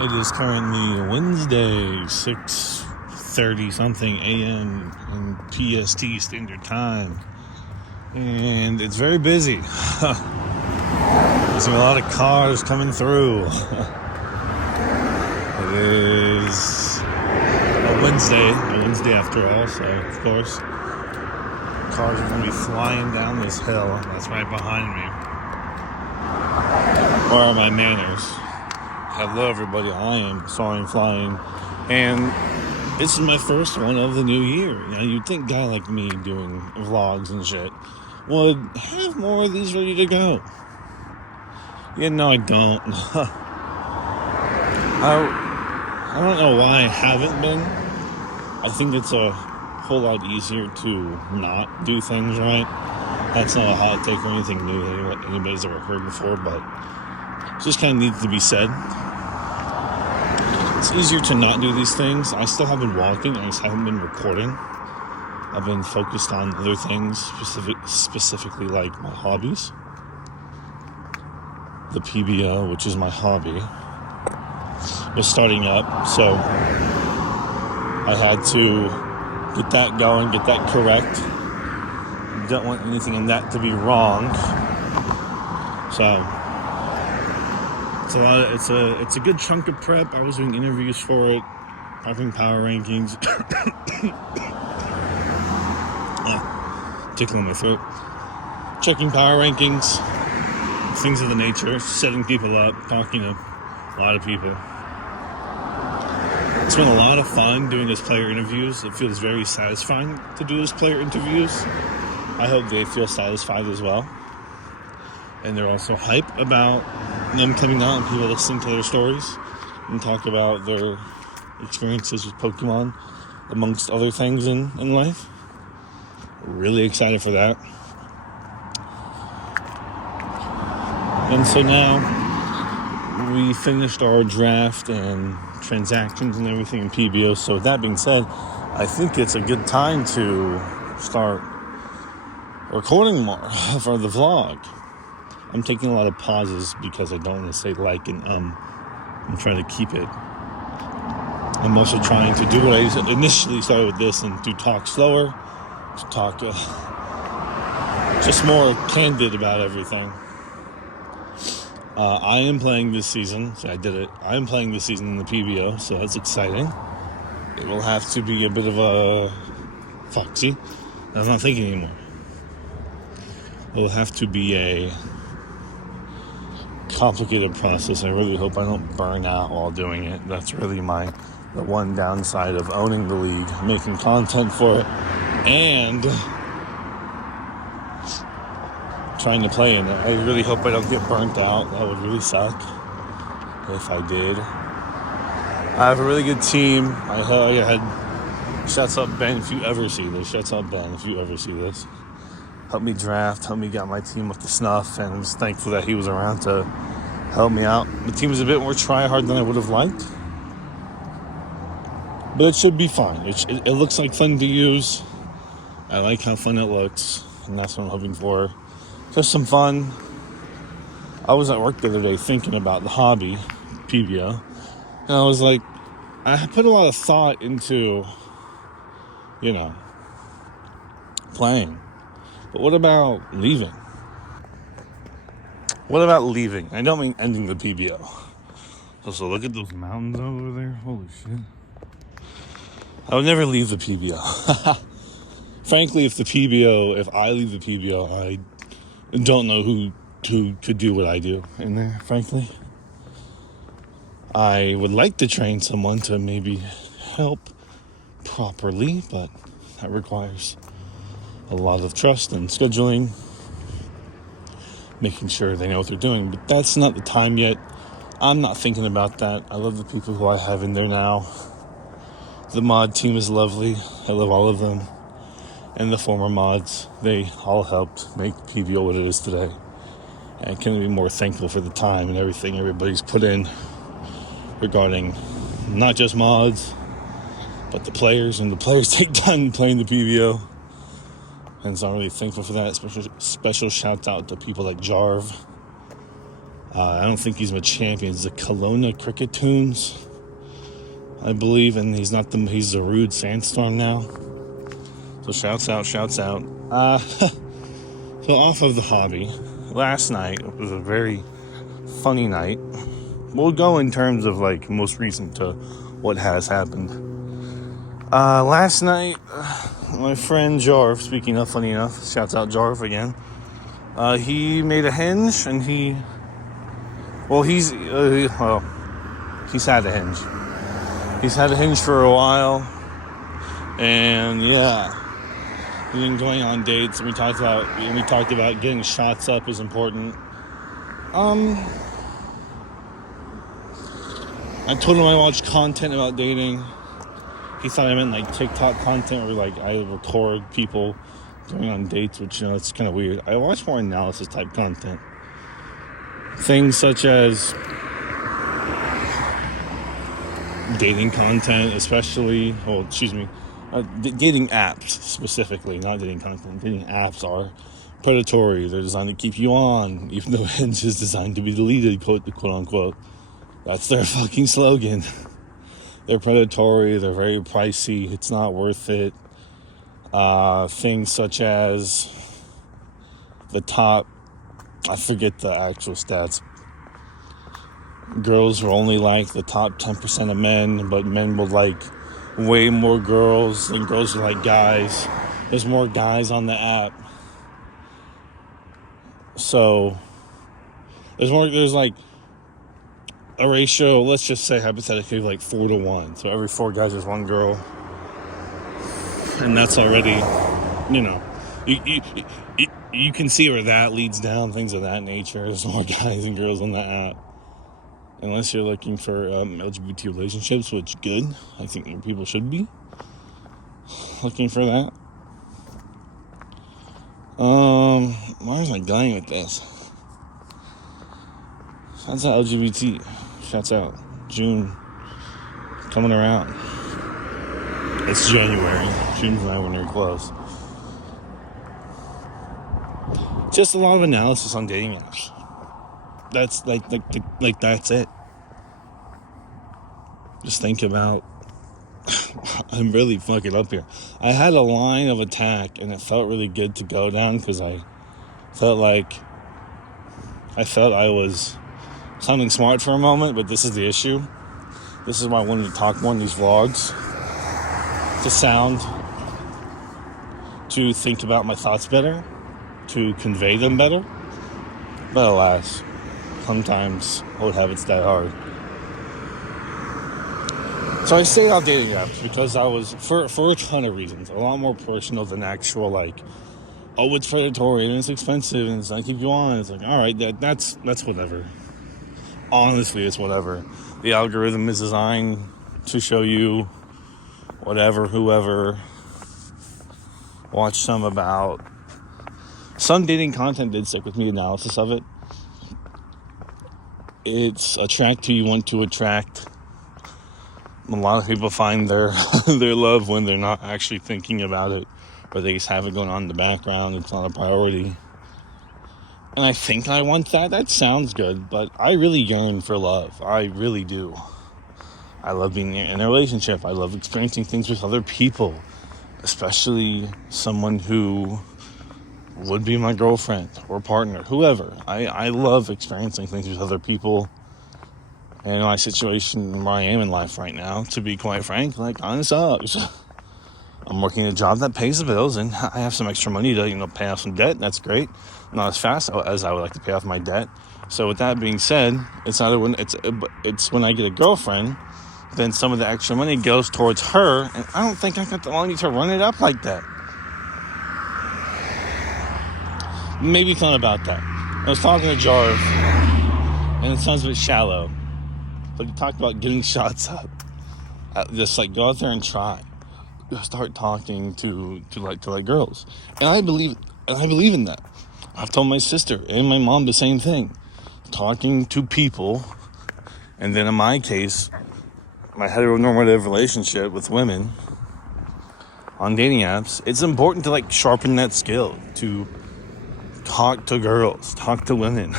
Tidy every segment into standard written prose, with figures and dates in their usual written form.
It is currently Wednesday, 6:30 something a.m. in PST Standard Time. And it's very busy. There's a lot of cars coming through. It is a Wednesday after all, so of course, cars are going to be flying down this hill that's right behind me. Where are my manners? Hello everybody, I am Soaring Flying, and this is my first one of the new year. Now you'd think a guy like me doing vlogs and shit would have more of these ready to go. Yeah, no I don't. I don't know why I haven't been. I think it's a whole lot easier to not do things right. That's not a hot take or anything new that anybody's ever heard before, but it just kind of needs to be said. It's easier to not do these things. I still have been walking. I just haven't been recording. I've been focused on other things, specifically like my hobbies. The PBO, which is my hobby, was starting up, so I had to get that going, get that correct. Don't want anything in that to be wrong. So it's a good chunk of prep. I was doing interviews for it, prepping power rankings. Tickling my throat. Checking power rankings, things of the nature, setting people up, talking to a lot of people. It's been a lot of fun doing those player interviews. It feels very satisfying to do those player interviews. I hope they feel satisfied as well. And they're also hype about them coming out and people listening to their stories and talk about their experiences with Pokemon, amongst other things in life. Really excited for that. And so now we finished our draft and transactions and everything in PBO. So with that being said, I think it's a good time to start recording more for the vlog. I'm taking a lot of pauses because I don't want to say like and I'm trying to keep it. I'm also trying to do what I initially started with this and to talk slower, to talk just more candid about everything. I am playing this season. So I did it. I am playing this season in the PBO, so that's exciting. It will have to be a bit of a foxy. I'm not thinking anymore. It will have to be a complicated process. I really hope I don't burn out while doing it. That's really the one downside of owning the league, making content for it, and trying to play in it. I really hope I don't get burnt out. That would really suck if I did. I have a really good team. I had Shouts out Ben if you ever see this. Shouts out Ben if you ever see this. Help me draft, help me get my team up to snuff, and I'm just thankful that he was around to help me out. The team is a bit more try-hard than I would have liked, but it should be fine. It looks like fun to use. I like how fun it looks, and that's what I'm hoping for. Just some fun. I was at work the other day thinking about the hobby, PBO, and I was like, I put a lot of thought into, playing. But what about leaving? What about leaving? I don't mean ending the PBO. So look at those mountains over there. Holy shit. I would never leave the PBO. Frankly, if I leave the PBO, I don't know who could do what I do in there, frankly. I would like to train someone to maybe help properly, but that requires a lot of trust and scheduling, making sure they know what they're doing. But that's not the time yet. I'm not thinking about that. I love the people who I have in there now. The mod team is lovely. I love all of them. And the former mods, they all helped make PBO what it is today. And I can't be more thankful for the time and everything everybody's put in regarding not just mods, but the players. And the players take time playing the PBO. And so I'm really thankful for that. Special shout out to people like Jarv. I don't think he's a champion. He's the Kelowna Cricket Tunes, I believe, and he's the Rude Sandstorm now. So shouts out. So off of the hobby, last night was a very funny night. We'll go in terms of like most recent to what has happened. Last night, my friend Jarv, speaking of funny enough, shouts out Jarv again. He made a hinge, and he's had a hinge. He's had a hinge for a while, and yeah, we've been going on dates. And we talked about getting shots up is important. I told him I watched content about dating. He thought I meant like TikTok content, or like I record people going on dates, which, it's kind of weird. I watch more analysis type content. Things such as dating content, especially, dating apps specifically, not dating content. Dating apps are predatory. They're designed to keep you on, even though Hinge is designed to be deleted, quote unquote. That's their fucking slogan. They're predatory, they're very pricey, it's not worth it. Things such as the top, I forget the actual stats. Girls will only like the top 10% of men, but men will like way more girls than girls will like guys. There's more guys on the app. So, there's like a ratio, let's just say hypothetically like 4-1. So every 4 guys there's 1 girl. And that's already, you can see where that leads down, things of that nature. There's more guys and girls on the app. Unless you're looking for LGBT relationships, which good. I think more people should be looking for that. Where was I going with this? Shouts out LGBT. Shouts out. June coming around. It's January. June's not when you're close. Just a lot of analysis on dating apps. That's like that's it. Just think about. I'm really fucking up here. I had a line of attack, and it felt really good to go down because I felt I was sounding smart for a moment, but this is the issue. This is why I wanted to talk more in these vlogs. To think about my thoughts better, to convey them better. But alas, sometimes old habits die hard. So I stayed off dating apps because I was, for a ton of reasons, a lot more personal than actual it's predatory and it's expensive and it's not keep you on. It's like, all right, that's whatever. Honestly, it's whatever. The algorithm is designed to show you whatever, whoever. Watch some dating content did stick with me, analysis of it. It's attract who you want to attract. A lot of people find their love when they're not actually thinking about it, or they just have it going on in the background. It's not a priority. And I think I want that. That sounds good, but I really yearn for love. I really do. I love being in a relationship. I love experiencing things with other people, especially someone who would be my girlfriend or partner, whoever. I love experiencing things with other people. And in my situation where I am in life right now, to be quite frank, honest sucks. I'm working a job that pays the bills, and I have some extra money to, pay off some debt. That's great. Not as fast as I would like to pay off my debt. So with that being said, it's when I get a girlfriend, then some of the extra money goes towards her, and I don't think I got the money to run it up like that. Maybe thought about that. I was talking to Jarv, and it sounds a bit shallow, but he talked about getting shots up. Just go out there and try. Start talking to girls, and I believe in that. I've told my sister and my mom the same thing. Talking to people, and then in my case, my heteronormative relationship with women on dating apps, it's important to sharpen that skill, to talk to girls, talk to women,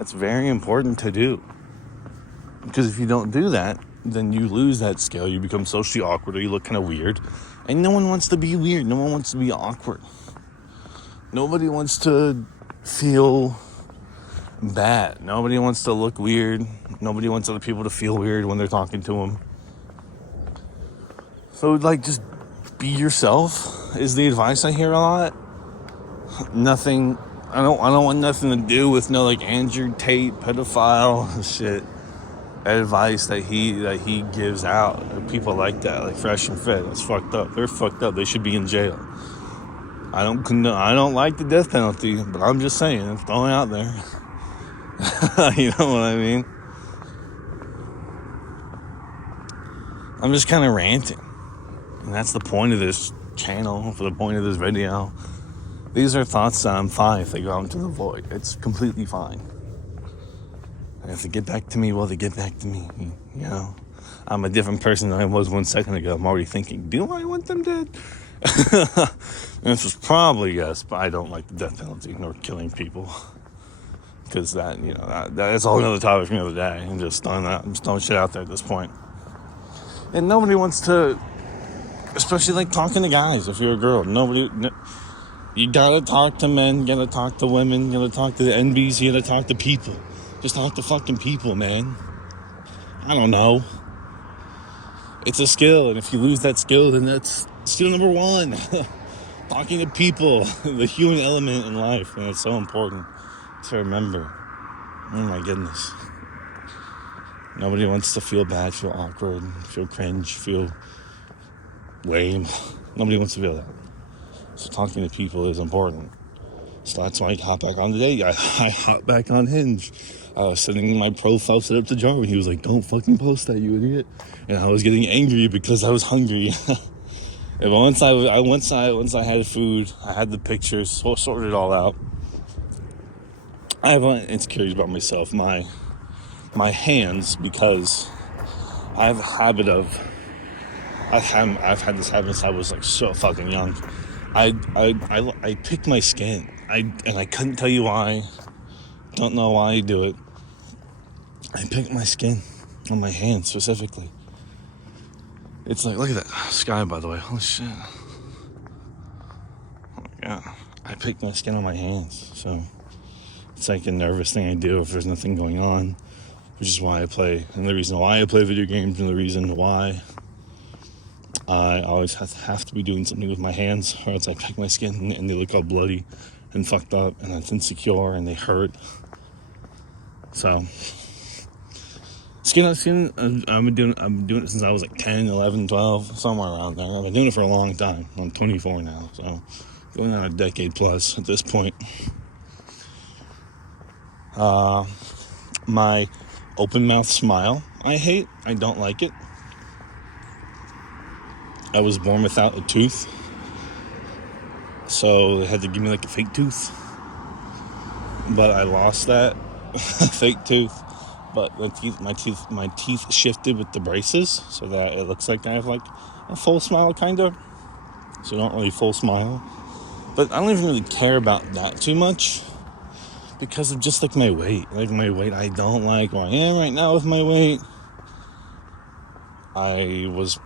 That's very important to do. Because if you don't do that, then you lose that skill. You become socially awkward, or you look kind of weird. And no one wants to be weird. No one wants to be awkward. Nobody wants to feel bad. Nobody wants to look weird. Nobody wants other people to feel weird when they're talking to them. So, like, just be yourself is the advice I hear a lot. Nothing. I don't want nothing to do with no, like, Andrew Tate pedophile shit advice that he gives out. People like that, like Fresh and Fit. That's fucked up. They're fucked up. They should be in jail. I don't like the death penalty, but I'm just saying, it's throwing out there. You know what I mean? I'm just kind of ranting. And that's the point of this channel, for the point of this video. These are thoughts that I'm fine if they go out into the void. It's completely fine. And if they get back to me, well, they get back to me. You know? I'm a different person than I was 1 second ago. I'm already thinking, do I want them dead? This was probably yes, but I don't like the death penalty nor killing people. Because that, you know, that's a whole other topic for another day. I'm just throwing shit out there at this point. And nobody wants to, especially like talking to guys. If you're a girl, you gotta talk to men, you gotta talk to women, you gotta talk to the NBs, you gotta talk to people. Just talk to fucking people, man. I don't know. It's a skill, and if you lose that skill, then that's skill number 1. Talking to people, the human element in life, and it's so important to remember. Oh my goodness. Nobody wants to feel bad, feel awkward, feel cringe, feel lame. Nobody wants to feel that. So talking to people is important. So that's why I hop back on today. I hop back on Hinge. I was setting my profile set up to Jarwin. He was like, don't fucking post that, you idiot. And I was getting angry because I was hungry. And once I had food, I had the pictures, sorted it all out. I have insecurities about myself, my hands, because I have a habit of, I've had this habit since I was like so fucking young. I pick my skin. And I couldn't tell you why. Don't know why I do it. I pick my skin on my hands specifically. It's like, look at that sky, by the way. Holy shit. Oh my god. I pick my skin on my hands. So it's like a nervous thing I do if there's nothing going on, which is why I play. And the reason why I play video games, and the reason why I always have to be doing something with my hands, or else I pick my skin and they look all bloody and fucked up, and it's insecure, and they hurt. So, skin on skin, I've been doing it since I was like 10, 11, 12, somewhere around there. I've been doing it for a long time. I'm 24 now, so going on a decade plus at this point. My open mouth smile, I don't like it. I was born without a tooth, so they had to give me like a fake tooth, but I lost that fake tooth. But my teeth shifted with the braces, so that it looks like I have like a full smile, kind of. So not really full smile, but I don't even really care about that too much because of just like my weight. Like my weight, I don't like where I am right now with my weight. I was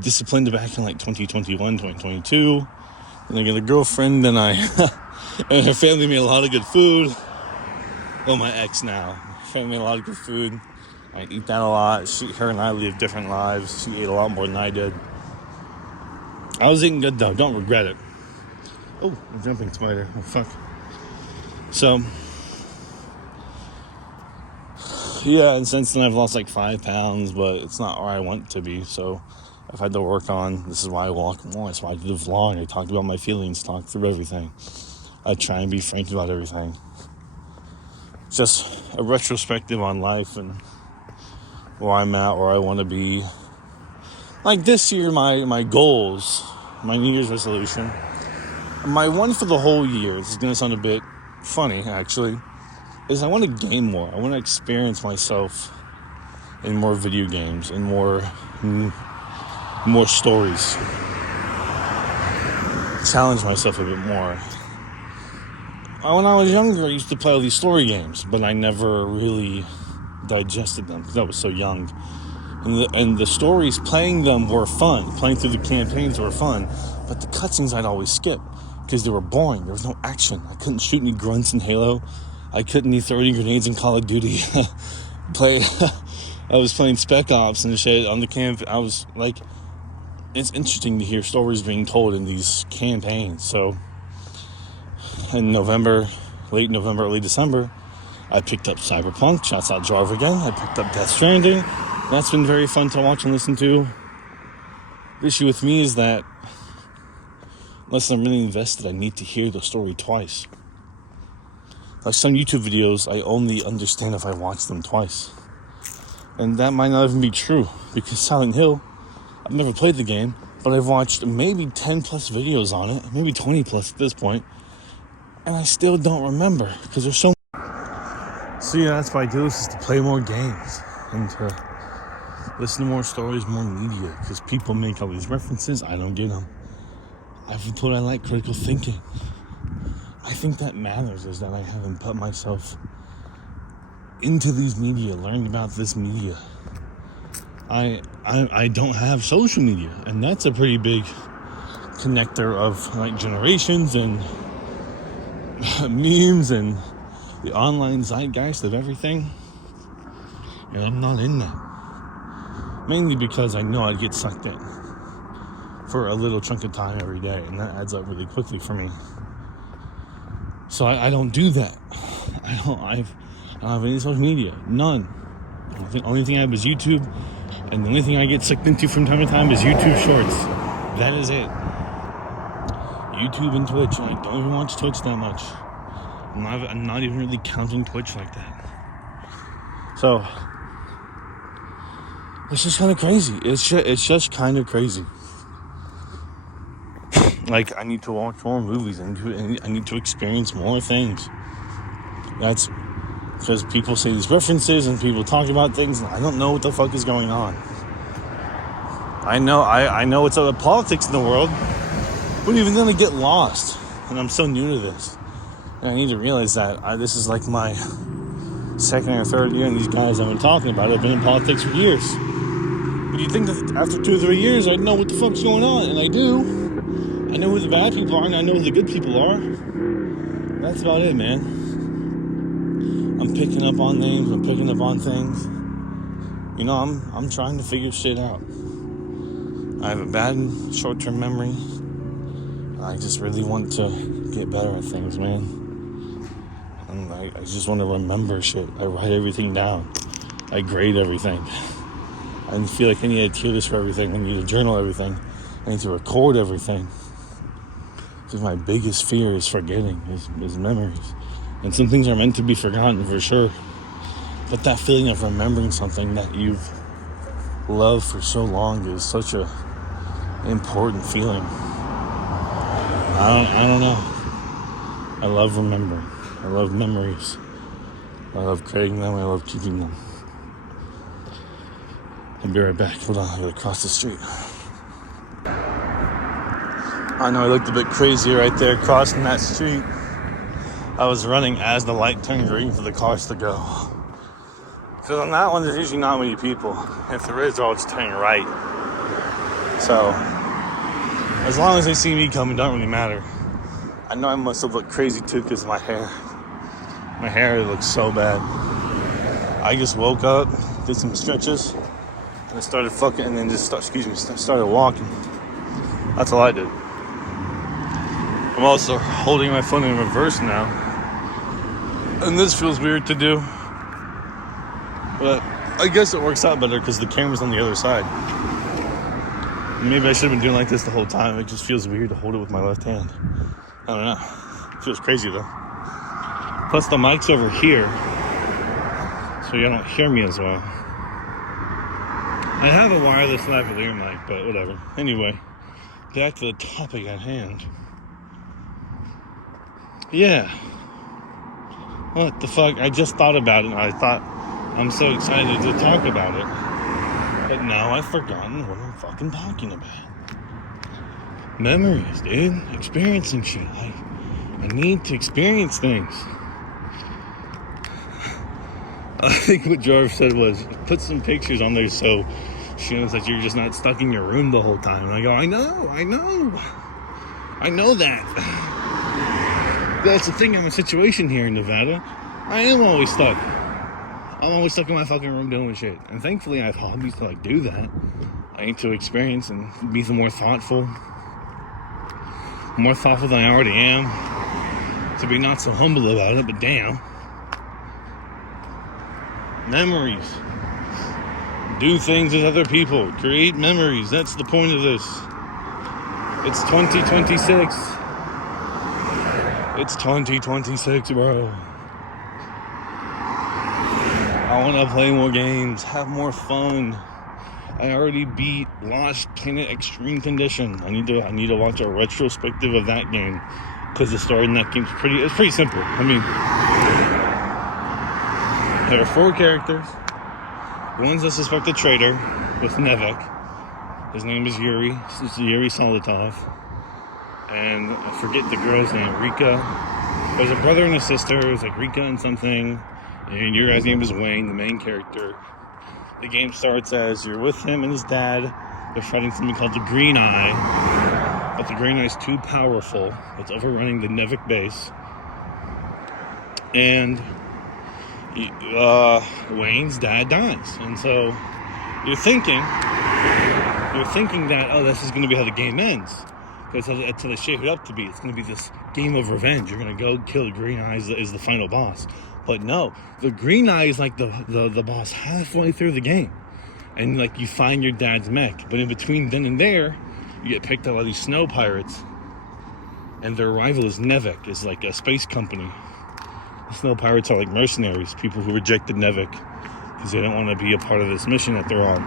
disciplined back in like 2021, 2022. And I got a girlfriend, and and her family made a lot of good food. Well, my ex now. Her family made a lot of good food. I eat that a lot. Her and I live different lives. She ate a lot more than I did. I was eating good though. Don't regret it. Oh, a jumping spider. Oh, fuck. So, yeah, and since then I've lost like 5 pounds, but it's not where I want to be. So I've had to work on, this is why I walk more, that's why I do the vlog. I talk about my feelings, talk through everything. I try and be frank about everything. Just a retrospective on life and where I'm at, where I want to be. Like this year, my goals, my New Year's resolution, my one for the whole year, this is going to sound a bit funny actually, is I want to gain more. I want to experience myself in more video games and more stories. Challenge myself a bit more. When I was younger, I used to play all these story games, but I never really digested them because I was so young. And the stories, playing them were fun. Playing through the campaigns were fun. But the cutscenes I'd always skip because they were boring. There was no action. I couldn't shoot any grunts in Halo. I couldn't throw any grenades in Call of Duty. I was playing Spec Ops and shit on the camp. I was like, it's interesting to hear stories being told in these campaigns. So in November, late November, early December, I picked up Cyberpunk. Shouts out Jarv again. I picked up Death Stranding. That's been very fun to watch and listen to. The issue with me is that unless I'm really invested, I need to hear the story twice. Like some YouTube videos, I only understand if I watch them twice. And that might not even be true, because Silent Hill, I've never played the game, but I've watched maybe 10 plus videos on it, maybe 20 plus at this point, and I still don't remember, because there's so much. So yeah, that's why I do this, is to play more games, and to listen to more stories, more media, because people make all these references, I don't get them. I've been told I like critical thinking. I think that matters, is that I haven't put myself into these media, learned about this media. I don't have social media, and that's a pretty big connector of like generations and memes and the online zeitgeist of everything. And I'm not in that. Mainly because I know I'd get sucked in for a little chunk of time every day, and that adds up really quickly for me. So I don't do that. I don't have any social media. None. The only thing I have is YouTube, and the only thing I get sucked into from time to time is YouTube Shorts. That is it. YouTube and Twitch. I don't even watch Twitch that much. I'm not even really counting Twitch like that. So it's just kind of crazy. It's just kind of crazy. Like, I need to watch more movies, and I need to experience more things. That's because people say these references and people talk about things, and I don't know what the fuck is going on. I know what's other politics in the world, but even then I get lost, and I'm so new to this. And I need to realize that this is like my second or third year, and these guys I've been talking about have been in politics for years. But you'd think that after 2 or 3 years I'd know what the fuck's going on, and I do. I know who the bad people are, and I know who the good people are. That's about it, man. I'm picking up on names, I'm picking up on things. You know, I'm trying to figure shit out. I have a bad short-term memory. I just really want to get better at things, man. And I just want to remember shit. I write everything down. I grade everything. I feel like I need to tier this for everything. I need to journal everything. I need to record everything. Because my biggest fear is forgetting, is memories. And some things are meant to be forgotten for sure. But that feeling of remembering something that you've loved for so long is such a important feeling. I don't know. I love remembering. I love memories. I love creating them. I love keeping them. I'll be right back. Hold on, I gotta cross the street. I know I looked a bit crazy right there crossing that street. I was running as the light turned green for the cars to go. Because on that one, there's usually not many people. If there is, they're all just turning right. So, as long as they see me coming, it don't really matter. I know I must have looked crazy too because of my hair. My hair looks so bad. I just woke up, did some stretches, and I started and then started walking. That's all I did. I'm also holding my phone in reverse now. And this feels weird to do. But I guess it works out better because the camera's on the other side. Maybe I should have been doing like this the whole time. It just feels weird to hold it with my left hand. I don't know. It feels crazy though. Plus the mic's over here, so you don't hear me as well. I have a wireless lavalier mic, but whatever. Anyway, back to the topic at hand. Yeah. What the fuck? I just thought about it, and I thought I'm so excited to talk about it. But now I've forgotten what I'm fucking talking about. Memories, dude. Experiencing shit. I need to experience things. I think what Jarv said was, put some pictures on there so she knows that you're just not stuck in your room the whole time. And I go, I know that. That's the thing, I'm in a situation here in Nevada. I am always stuck. I'm always stuck in my fucking room doing shit. And thankfully I have hobbies to like do that. I need to experience and be more thoughtful than I already am. To be not so humble about it, but damn. Memories. Do things with other people. Create memories. That's the point of this. It's 2026. It's 2026, bro. I want to play more games, have more fun. I already beat Lost Planet Extreme Condition. I need to watch a retrospective of that game because the story in that game's pretty simple. I mean, there are 4 characters. One's a suspected traitor with Nevek. His name is Yuri. It's Yuri Solotov. And I forget the girl's name, Rika. There's a brother and a sister. It's like Rika and something. And your guy's name is Wayne, the main character. The game starts as you're with him and his dad. They're fighting something called the Green Eye. But the Green Eye is too powerful. It's overrunning the Nevek base. And Wayne's dad dies. And so you're thinking that, oh, this is going to be how the game ends. That's how they shape it up to be. It's going to be this game of revenge. You're going to go kill the Green Eye is the final boss. But no, the Green Eye is like the boss halfway through the game. And like you find your dad's mech. But in between then and there, you get picked up by these snow pirates. And their rival is Nevek, is like a space company. The snow pirates are like mercenaries, people who rejected Nevek because they don't want to be a part of this mission that they're on.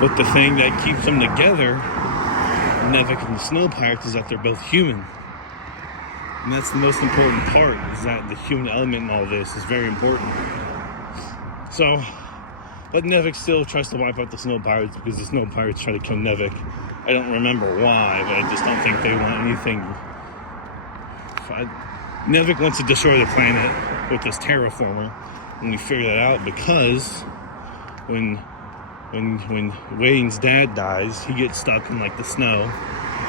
But the thing that keeps them together, Nevek and the snow pirates, is that they're both human. And that's the most important part, is that the human element in all this is very important. So, but Nevek still tries to wipe out the snow pirates because the snow pirates try to kill Nevek. I don't remember why, but I just don't think they want anything. Nevek wants to destroy the planet with this terraformer, and we figure that out because when Wayne's dad dies, he gets stuck in like the snow.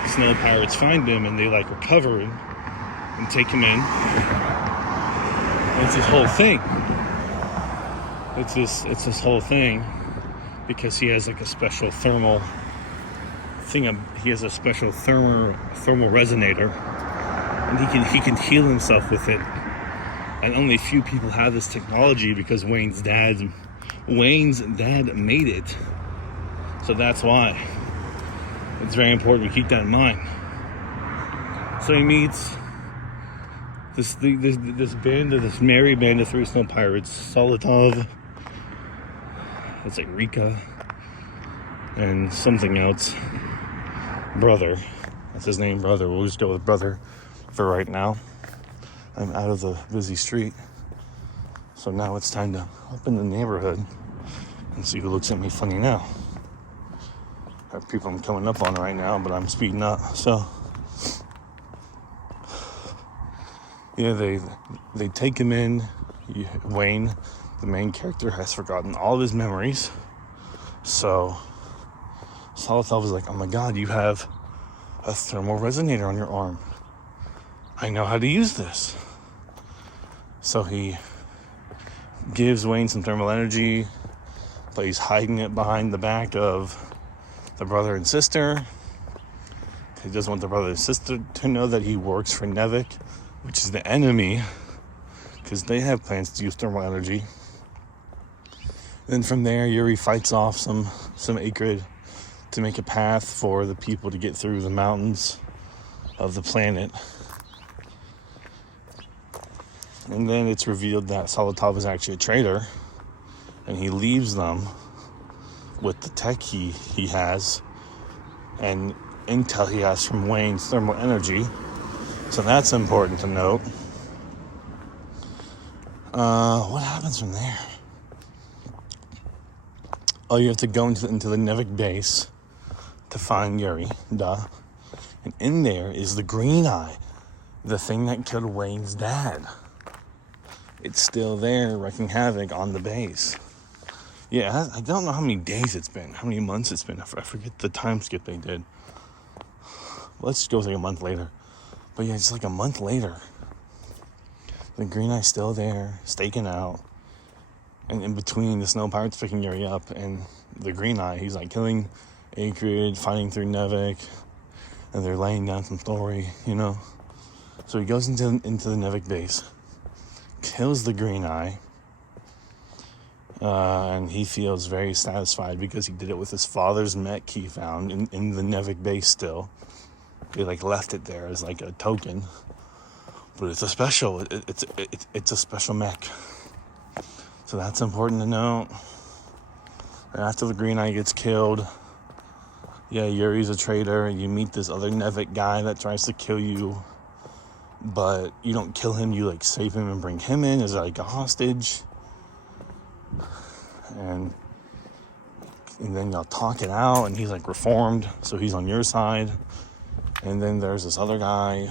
The snow pirates find him and they like recover him and take him in. It's this whole thing. It's this whole thing because he has like a special thermal thing. He has a special thermal resonator, and he can heal himself with it. And only a few people have this technology because Wayne's dad made it. So that's why it's very important to keep that in mind. So he meets this merry band of 3 snow pirates: Solotov, it's like Rika, and something else. Brother. That's his name, Brother. We'll just go with Brother for right now. I'm out of the busy street. So now it's time to up in the neighborhood and see who looks at me funny now. I have people I'm coming up on right now, but I'm speeding up. So yeah, they take him in. Wayne, the main character, has forgotten all of his memories. So Solotov was like, oh my god, you have a thermal resonator on your arm. I know how to use this. So he gives Wayne some thermal energy, but he's hiding it behind the back of the brother and sister. He doesn't want the brother and sister to know that he works for Nevek, which is the enemy, because they have plans to use thermal energy. Then from there, Yuri fights off some Akrid to make a path for the people to get through the mountains of the planet. And then it's revealed that Solotov is actually a traitor, and he leaves them with the tech he has and intel he has from Wayne's thermal energy. So that's important to note. What happens from there? Oh, you have to go into the Nevek base to find Yuri, duh. And in there is the Green Eye. the thing that killed Wayne's dad. It's still there, wreaking havoc on the base. Yeah, I don't know how many days it's been, how many months it's been. I forget the time skip they did. Let's just go with like a month later. But yeah, it's like a month later. The Green Eye's still there, staking out. And in between, the Snow Pirate's picking Yuri up, and the Green Eye, he's like killing Akrid, fighting through Nevik, and they're laying down some story, you know. So he goes into the Nevik base, kills the Green Eye, and he feels very satisfied because he did it with his father's mech he found in the Nevik base still. They like left it there as like a token, but it's a special. It's a special mech. So that's important to note. And after the Green Eye gets killed, yeah, Yuri's a traitor, and you meet this other Nevik guy that tries to kill you, but you don't kill him. You like save him and bring him in as like a hostage, and then y'all talk it out, and he's like reformed, so he's on your side. And then there's this other guy,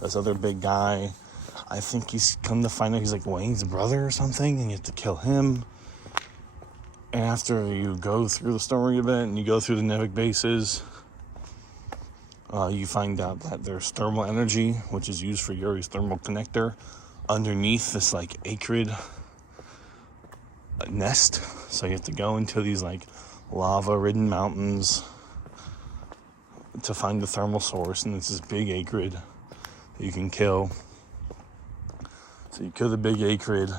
this other big guy. I think he's come to find out he's like Wayne's brother or something, and you have to kill him. And after you go through the story a bit and you go through the Nevik bases, you find out that there's thermal energy, which is used for Yuri's thermal connector, underneath this like Akrid nest. So you have to go into these like lava-ridden mountains to find the thermal source, and it's this big Akrid that you can kill. So you kill the big Akrid.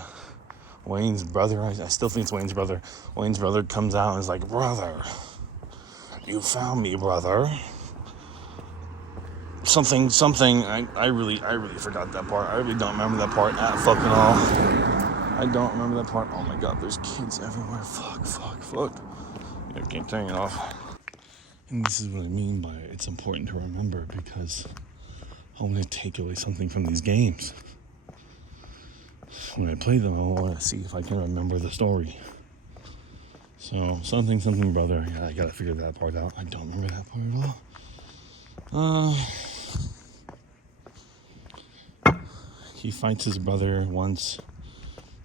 Wayne's brother, I still think it's Wayne's brother. Wayne's brother comes out and is like, "Brother, you found me, brother." Something. I really forgot that part. I really don't remember that part at fucking all. I don't remember that part. Oh my god, there's kids everywhere. Fuck. I can't turn it off. And this is what I mean by it's important to remember, because I want to take away something from these games. When I play them, I want to see if I can remember the story. So, something, brother. Yeah, I gotta figure that part out. I don't remember that part at all. He fights his brother once,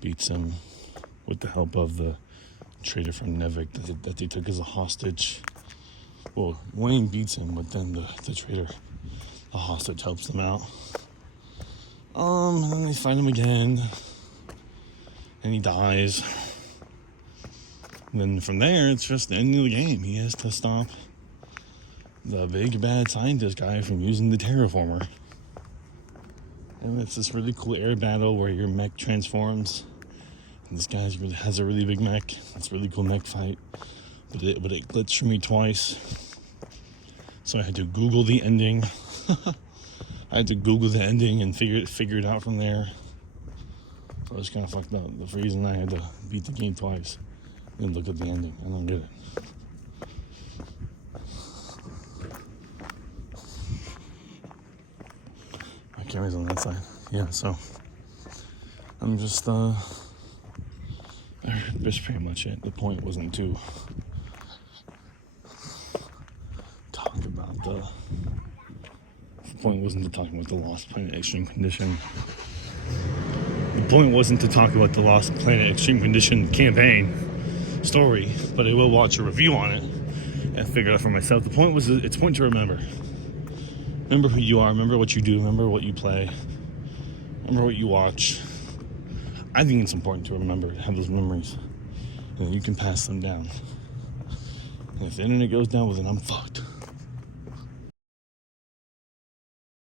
beats him with the help of the traitor from Nevik that they took as a hostage. Well, Wayne beats him, but then the traitor, the hostage, helps them out. And then they fight him again, and he dies. And then from there, it's just the end of the game. He has to stop the big bad scientist guy from using the terraformer. And it's this really cool air battle where your mech transforms. And this guy has a really big mech. It's a really cool mech fight. But it glitched for me twice. So I had to Google the ending. I had to Google the ending and figure it out from there. So I was kind of fucked up. The reason I had to beat the game twice and look at the ending. I don't get it. My camera's on that side. Yeah, so I'm just that's pretty much it. The point wasn't to talk about the point wasn't to talk about the Lost Planet Extreme Condition. The point wasn't to talk about the Lost Planet Extreme Condition campaign story, but I will watch a review on it and figure it out for myself. The point was, it's point to remember. Remember who you are, remember what you do, remember what you play, remember what you watch. I think it's important to remember, to have those memories, and then you can pass them down. And if the internet goes down, well, then I'm fucked.